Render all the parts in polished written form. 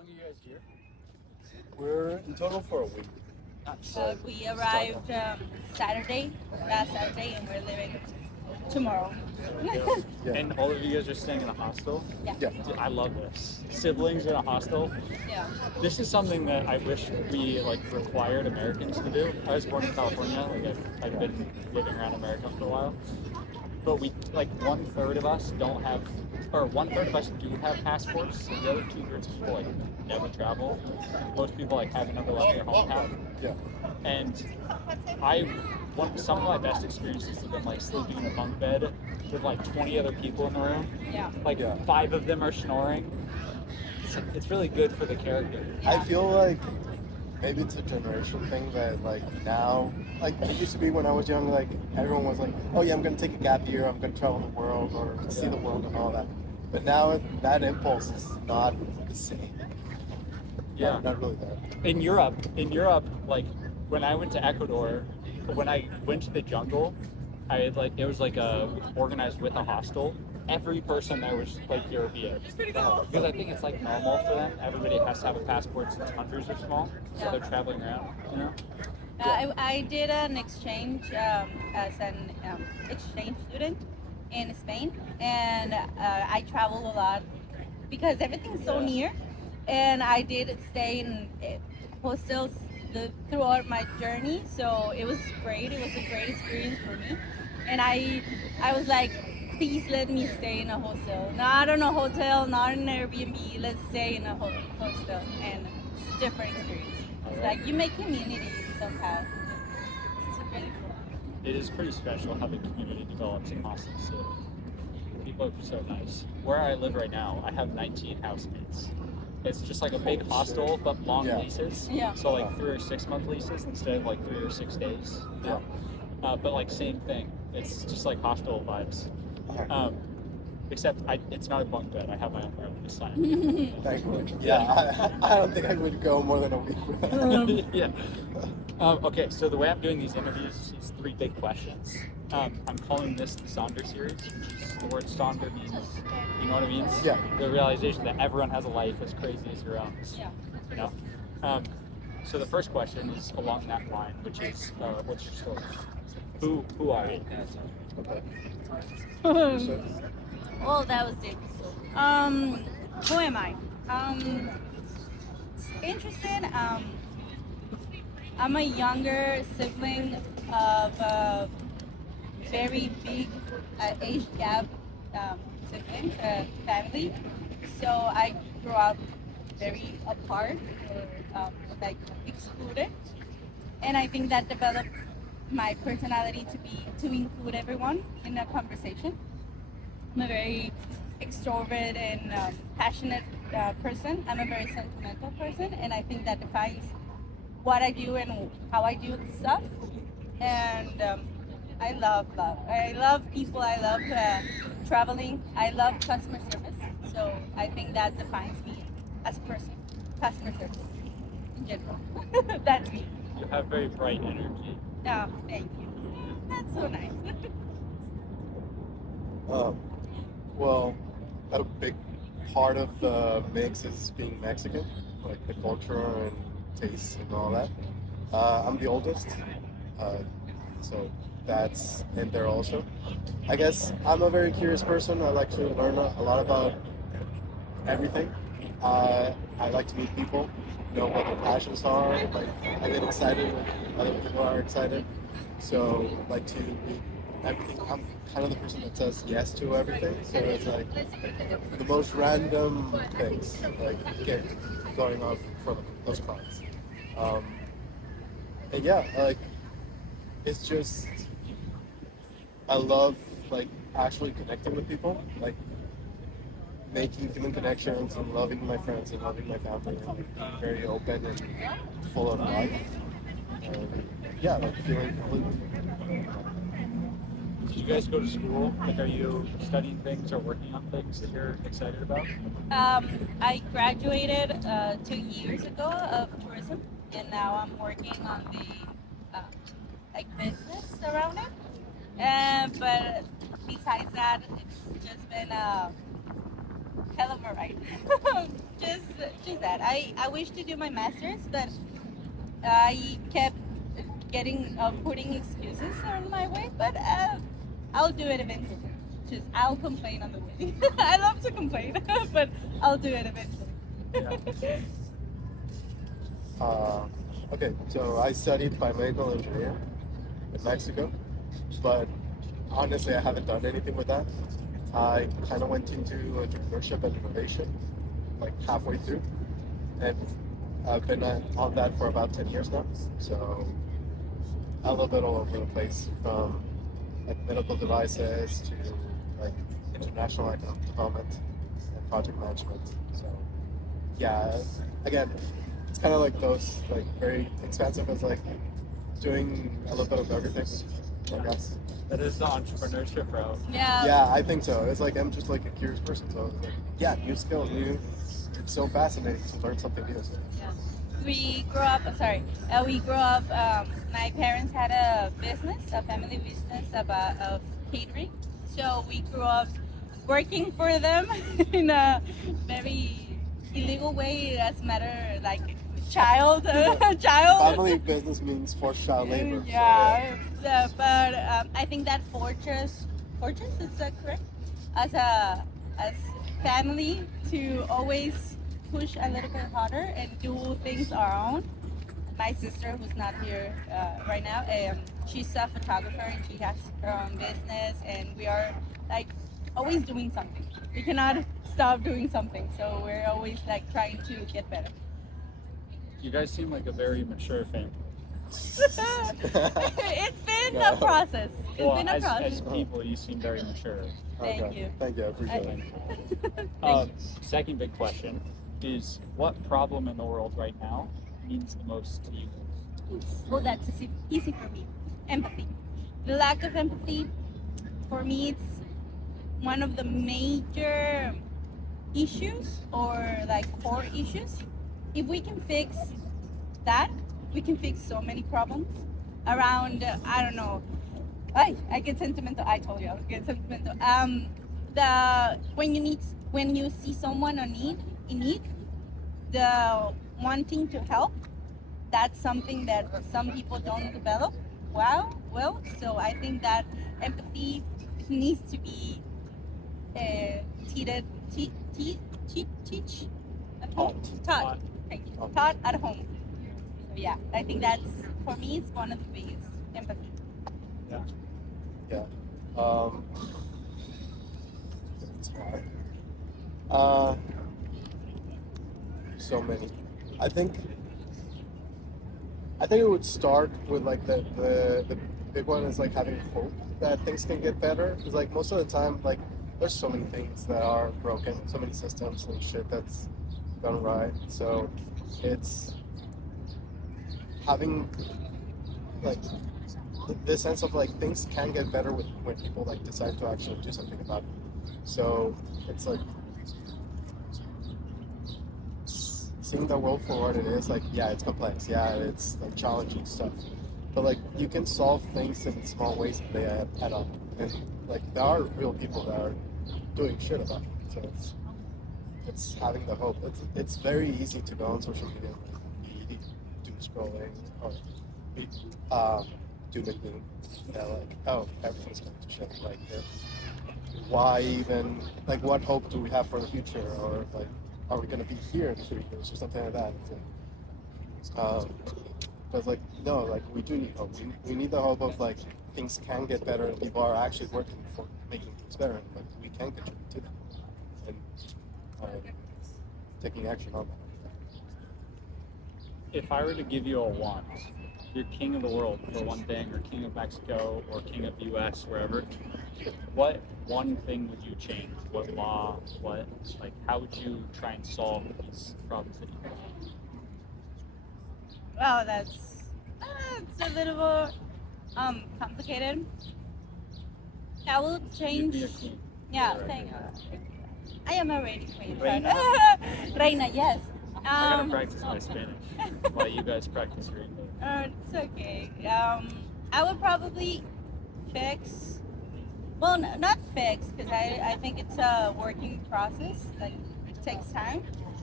long are you guys here? We're in total for a week. We arrived Saturday, last Saturday, and we're leaving tomorrow. Yeah. And all of you guys are staying in a hostel? Yeah. Yeah. Dude, I love this. Siblings in a hostel. Yeah. This is something that I wish we required Americans to do. I was born in California. I've been living around America for a while. But we 1/3 of us don't have, or 1/3 of us do have passports. And the other 2/3 people never travel. Most people haven't ever left their hometown. Yeah. And some of my best experiences have been sleeping in a bunk bed with 20 other people in the room. Yeah. Yeah. 5 of them are snoring. It's really good for the character. Yeah. I feel like maybe it's a generation thing that now, it used to be when I was young, everyone was like, oh yeah, I'm gonna take a gap year, I'm gonna travel the world or see the world and all that. But now that impulse is not the same. Yeah. Not really there. In Europe, when I went to Ecuador, when I went to the jungle, it was organized with a hostel. Every person there was European. Because I think it's normal for them. Everybody has to have a passport since countries are small, so they're traveling around. I did an exchange as an exchange student in Spain, and I travel a lot because everything's so near. And I did stay in hostels throughout my journey, so it was great. It was a great experience for me, and I was like, please let me stay in a hostel, not on a hotel, not in an Airbnb. Let's stay in a hostel, and it's a different experience. It's you make community somehow. It's really cool. It is pretty special how the community develops in hostels too. People are so nice. Where I live right now, I have 19 housemates. It's just a big hostel, but long leases. Yeah. So 3 or 6 month leases instead of 3 or 6 days. Yeah. But same thing. It's just hostel vibes. Except it's not a bunk bed. I have my own room this time. Thankfully. Yeah, I don't think I would go more than a week without. Yeah. Okay, so the way I'm doing these interviews is 3 big questions. I'm calling this the Sonder Series. The word Sonder means, you know what it means? Yeah. The realization that everyone has a life as crazy as your own. Yeah. You know? So the first question is along that line, which is, what's your story? Who are you? So, Well, that was it. Who am I? It's interesting. I'm a younger sibling of a very big age gap siblings, family. So I grew up very apart, or excluded, and I think that developed my personality to include everyone in a conversation. I'm a very extrovert and passionate person. I'm a very sentimental person, and I think that defines what I do and how I do stuff. And I love love. I love people. I love traveling. I love customer service. So I think that defines me as a person. Customer service in general. That's me. You have very bright energy. Oh, thank you. That's so nice. well, a big part of the mix is being Mexican, the culture and tastes and all that. I'm the oldest, so that's in there also. I guess I'm a very curious person. I like to learn a lot about everything. I like to meet people, know what their passions are. I get excited when other people are excited. So to meet everything. I'm kind of the person that says yes to everything. So it's the most random things get going off for those plans. And yeah, it's just I love actually connecting with people, making human connections and loving my friends and loving my family and being very open and full of life. Yeah, feeling complete. Did you guys go to school? Are you studying things or working on things that you're excited about? I graduated 2 years ago of tourism, and now I'm working on the business around it. But besides that, it's just been hell of a ride. just that. I wish to do my master's, but I kept getting putting excuses on my way. But I'll do it eventually. Just I'll complain on the way. I love to complain, but I'll do it eventually. Yeah. Okay, so I studied biomedical engineering in Mexico, but honestly, I haven't done anything with that. I kind of went into entrepreneurship and innovation like halfway through, and I've been on that for about 10 years now. So a little bit all over the place, from like medical devices to like international economic development and project management. So yeah, again, it's kind of like those like very expensive as like doing a little bit of everything, I guess. That is the entrepreneurship route. Yeah. Yeah, I think so. It's like I'm just like a curious person, so it's like yeah, new skills, new. It's so fascinating to learn something new. So. Yeah. We grew up. We grew up. My parents had a business, a family business of catering. So we grew up working for them in a very illegal way. As a matter like child. Family business means forced child labor. Yeah. But I think that fortress is that correct? As family to always push a little bit harder and do things our own. My sister, who's not here right now, she's a photographer and she has her own business, and we are like always doing something. We cannot stop doing something, so we're always like trying to get better. You guys seem like a very mature family. It's been a process. It's been a as process. people, you seem very mature. Thank Okay. you. Thank you. I appreciate it. Second big question is, what problem in the world right now means the most to you? Well, that's easy for me. Empathy. The lack of empathy, for me, it's one of the major issues or like core issues. If we can fix that, we can fix so many problems around. I don't know. I get sentimental. I told you I would get sentimental. When you see someone in need, the wanting to help, that's something that some people don't develop well. So I think that empathy needs to be teach at home. Taught. Thank you. Taught at home. So yeah, I think that's, for me, it's one of the biggest, empathy. Yeah. Yeah. It's hard. So many. I think it would start with like the big one is like having hope that things can get better. Because like most of the time, like there's so many things that are broken, so many systems and shit that's done right. So it's having like this sense of like things can get better when people like decide to actually do something about it. So it's like seeing the world for what it is. Like yeah, it's complex. Yeah, it's like challenging stuff. But like you can solve things in small ways and they add up. And like there are real people that are doing shit about it. So it's having the hope. It's very easy to go on social media and be doom scrolling or be dooming. Yeah, like oh, everything's going to shit. Like why even? Like what hope do we have for the future? Or like are we going to be here in 3 years or something like that? So, but it's like no, like we do need hope. We need the hope of like things can get better and people are actually working for making things better and like we can contribute to them and taking action on that. If I were to give you a want, you're king of the world for one thing, or king of Mexico, or king of the U.S., wherever, what one thing would you change? What law? What, like, how would you try and solve these problems that you have? Wow, that's it's a little complicated. I will change. You'd be a queen. Yeah, Right. thank you. I am already queen. but- Reina. Reina, yes. I gotta practice my Spanish while you guys practice your English. It's okay. I would probably fix well, not fixed because I think it's a working process. Like it takes time,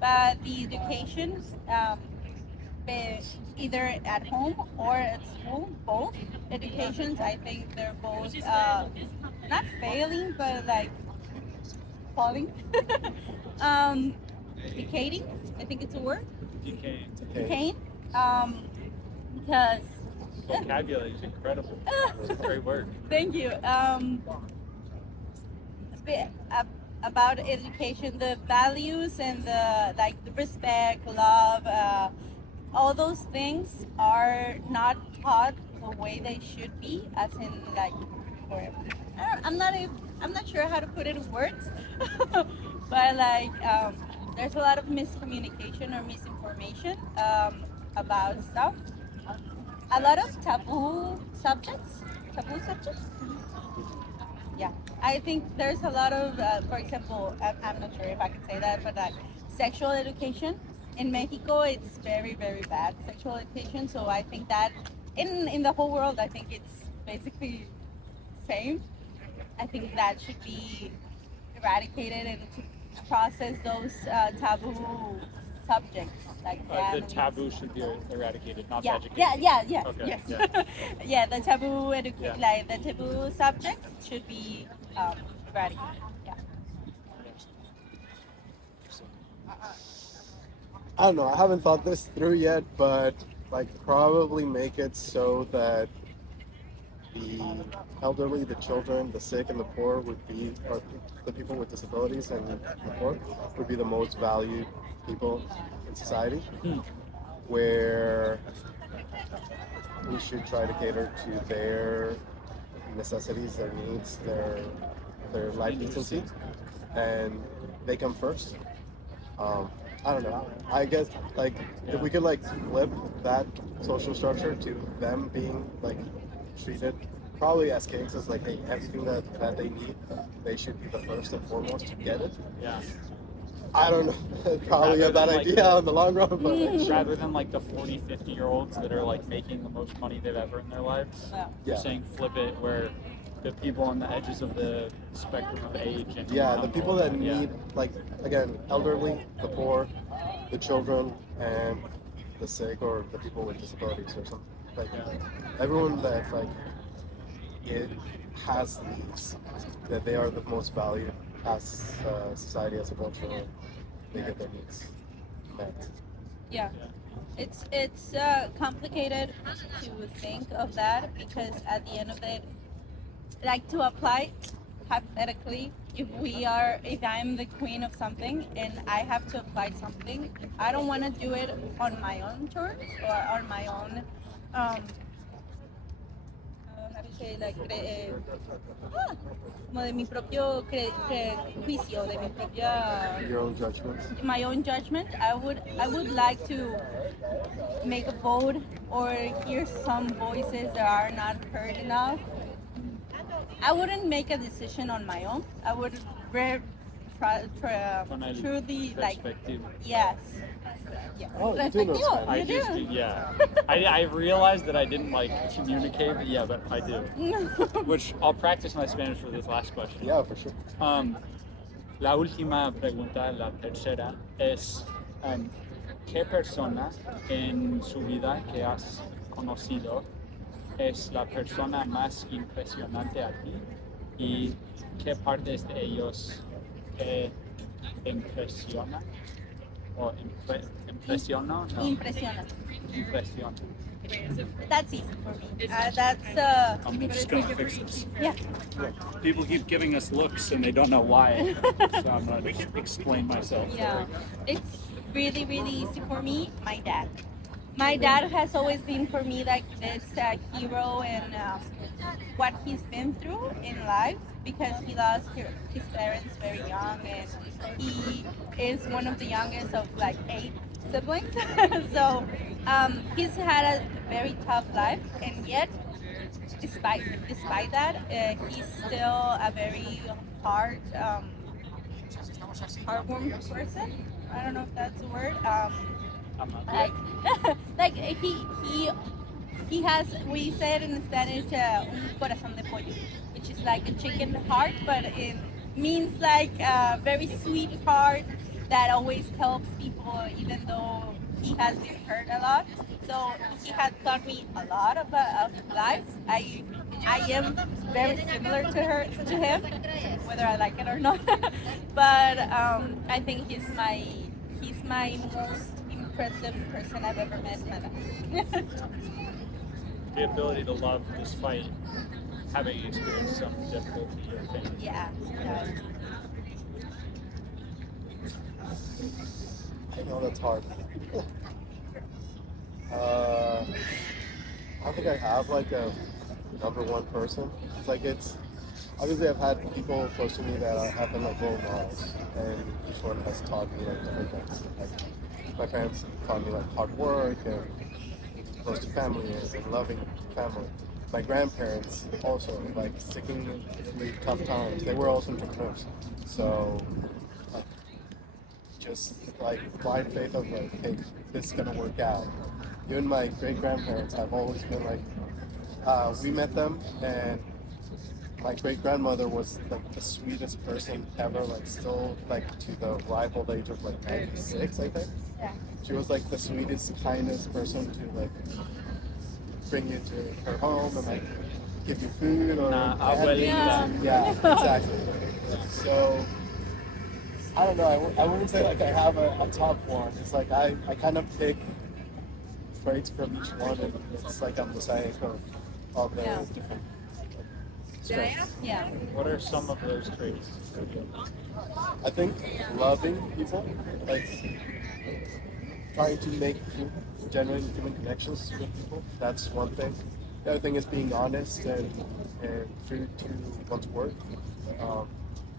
but the education, be either at home or at school, both educations, I think they're both not failing, but like falling, um, decaying. I think it's a word. Decaying. Decaying. Um, because Vocabulary is incredible. It's a great word. thank you. Bit about education, the values and the like, the respect, love, all those things are not taught the way they should be, as in like, or I'm not sure how to put it in words, but like there's a lot of miscommunication or misinformation about stuff. A lot of taboo subjects. Yeah, I think there's a lot of, for example, I'm not sure if I can say that, but like sexual education in Mexico, it's very, very bad sexual education. So I think that in the whole world, I think it's basically same. I think that should be eradicated and to process those taboo subjects like The families. taboo should be eradicated, not Yeah, educated. yes, Okay, yes. yeah. Yeah, the taboo Yeah. like the taboo subjects should be eradicated. Yeah. I don't know. I haven't thought this through yet, but like probably make it so that the elderly, the children, the sick, and the poor would be, or the people with disabilities and the poor would be the most valued people in society, where we should try to cater to their necessities, their needs, their life decency, and they come first. I don't know. I guess like if we could like flip that social structure to them being like treated probably as kings as like, hey, everything that they need, they should be the first and foremost to get it. Yeah. I don't know. It's probably Rather a bad than, like, idea in the long run, but Rather than like the 40, 50-year-olds that are like making the most money they've ever in their lives, Yeah. you're Yeah. saying flip it where the people on the edges of the spectrum of age and yeah, the income, people that yeah. need, like, again, elderly, the poor, the children, and the sick, or the people with disabilities or something. Like, everyone that, like, it has needs, that they are the most valued as a society, as a culture, and they get their needs met. Yeah. It's complicated to think of that because at the end of it, like to apply hypothetically, if I'm the queen of something and I have to apply something, I don't want to do it on my own terms or on my own. How do you say, like como de mi propio juicio, de mi propia Your own judgment. my own judgment. I would like to make a vote or hear some voices that are not heard enough. I wouldn't make a decision on my own. I would Con el truly like, perspective. yes. Yeah. Oh, you do know Respectivo, Spanish. I you do do. speak, yeah. I realized that I didn't like communicate, but yeah, but I do. Which I'll practice my Spanish for this last question. Yeah, for sure. La última pregunta, la tercera, es ¿qué persona en su vida que has conocido es la persona más impresionante a ti y qué partes de ellos te impresionan o impresionan? No, Impresiona. impresionan. That's easy for me. That's I'm just gonna fix this. yeah. People keep giving us looks and they don't know why, so I'm gonna explain myself. Yeah, it's really, really easy for me. My dad. My dad has always been for me like this hero and what he's been through in life because he lost his parents very young and he is one of the youngest of like 8 siblings. So he's had a very tough life and yet despite that he's still a very heartwarming person. I don't know if that's a word. I'm not Like like he he has, we say it in Spanish, un corazón de pollo, which is like a chicken heart, but it means like a very sweet heart that always helps people, even though he has been hurt a lot. So he had taught me a lot of life. I am very similar to him, whether I like it or not. But I think he's my most impressive person I've ever met in my life. The ability to love despite having experienced some difficulty or pain. Yeah. I know that's hard. I don't think I have like a number one person. It's obviously I've had people close to me that have been like role models, and each one has taught me like different things. Like my parents taught me like hard work and close to family and loving family. My grandparents also like sticking through tough times. They were also entrepreneurs, so like just like blind faith of like, hey, this is gonna work out. Even my great grandparents have always been like, we met them, and my great grandmother was like the sweetest person ever. Like still like to the ripe old age of like 96, I think. Yeah. She was like the sweetest, kindest person to like bring you to her home and like give you food or abuelita. yeah, exactly. So I don't know. I wouldn't say like I have a top one. It's like I kind of pick traits from each one, and it's like a mosaic of the Yeah. different strengths. Yeah. What are some of those traits? I think loving people, like trying to make genuine human connections with people. That's one thing. The other thing is being honest and true to one's word.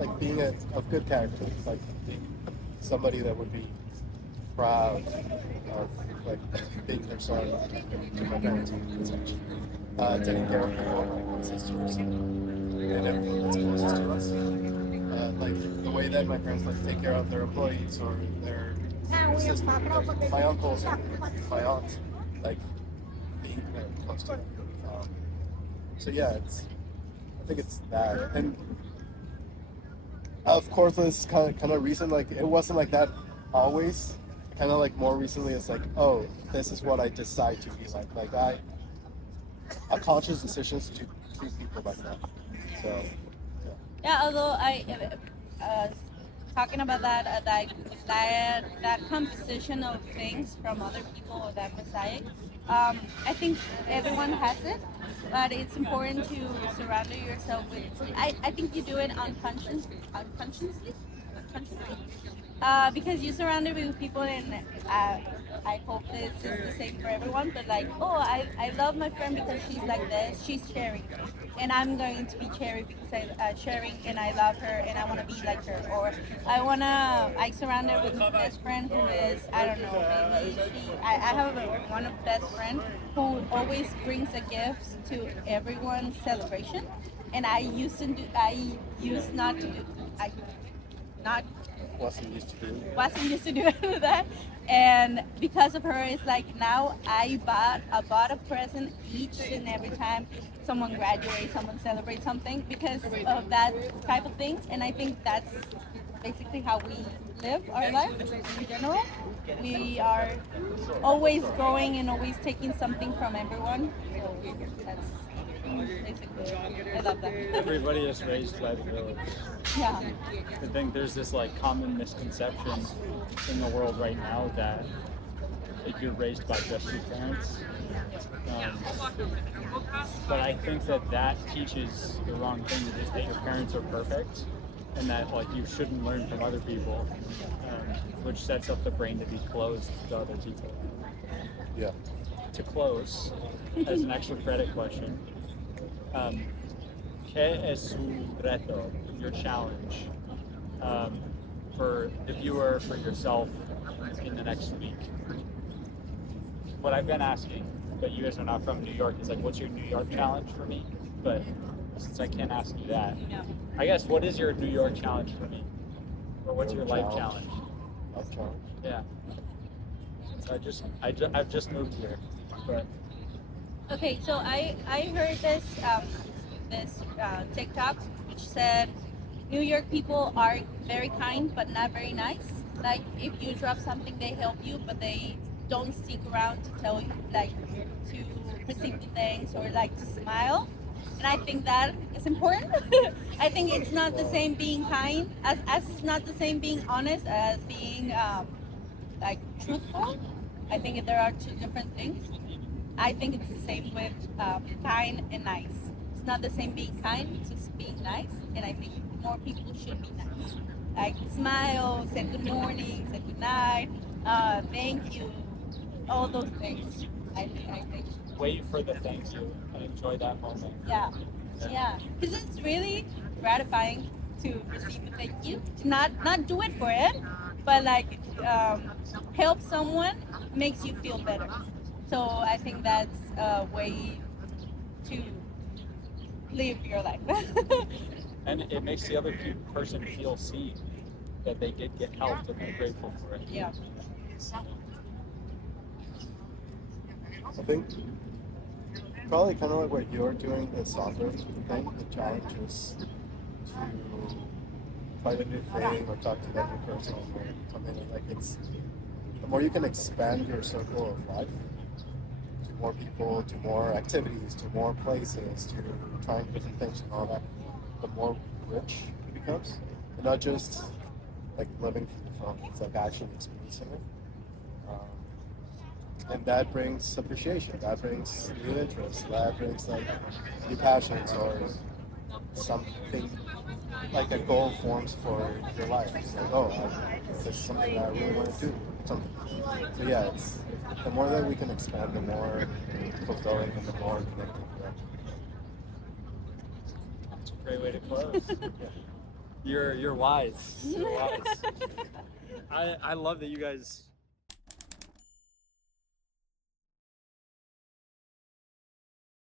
Like being of good character, like being somebody that would be proud of like being their son to my parents and such. Taking care of people, sisters, and everyone that's closest to us. Like the way that my parents like take care of their employees or their assistants, like my uncles and my aunts, like being there close to them. So yeah, I think it's that. And of course, it's kind of recent. Like it wasn't like that always. Kind of like more recently, it's like, oh, this is what I decide to be like. Like a conscious decisions to treat people like that. So Yeah, although talking about that composition of things from other people or that mosaic, I think everyone has it, but it's important to surround yourself with. I think you do it unconsciously. Because you surrounded with people, and I hope this is the same for everyone, but like, oh, I love my friend because she's like this, she's sharing, and I'm going to be sharing because sharing and I love her and I want to be like her, or I surround her with my best friend who is, I don't know, maybe I have one of best friend who always brings a gift to everyone's celebration, and I used not to do, wasn't used to do that, and because of her, it's like now I bought a present each and every time someone graduates, someone celebrates something, because of that type of things. And I think that's basically how we live our life in general. We are always going and always taking something from everyone. So that's basically, I love that. Everybody is raised by the village. Yeah. I think there's this like common misconception in the world right now that like, you're raised by just your parents. But I think that teaches the wrong thing, is that your parents are perfect and that like you shouldn't learn from other people, which sets up the brain to be closed to other people. Yeah. To close, as an extra credit question, ¿qué es su reto, your challenge, for the viewer, for yourself in the next week? What I've been asking, but you guys are not from New York, is like, what's your New York challenge for me? But since I can't ask you that, I guess, what is your New York challenge for me? Or what's your life challenge? Life challenge. Yeah. So I've just moved here, but Okay, so I heard this TikTok which said New York people are very kind but not very nice. Like if you drop something, they help you, but they don't stick around to tell you, like to receive the thanks or like to smile. And I think that is important. I think it's not the same being kind as it's not the same being honest as being like truthful. I think there are two different things. I think it's the same with kind and nice. It's not the same being kind, it's just being nice. And I think more people should be nice. Like smile, say good morning, say good night, thank you, all those things. I think. Wait for the thank you and enjoy that moment. Yeah, yeah. Because it's really gratifying to receive a thank you. Not do it for it, but like help someone makes you feel better. So I think that's a way to live your life. And it makes the other person feel seen, that they did get helped and they're grateful for it. Yeah. I think probably kind of like what you're doing, the Sonder thing. The challenge is to try a new thing or talk to that new person or something like it's. The more you can expand your circle of life to more people, to more activities, to more places, to trying different things and all that, the more rich it becomes. And not just like living from the phone, it's like actually experiencing it. And that brings appreciation, that brings new interests, that brings like new passions or something like a goal forms for your life. It's like, oh, this is something that I really want to do. Something. So yeah, it's the more that we can expand, the more fulfilling and the more connected we are. It's a great way to close. Yeah. You're wise. You're wise. I love that you guys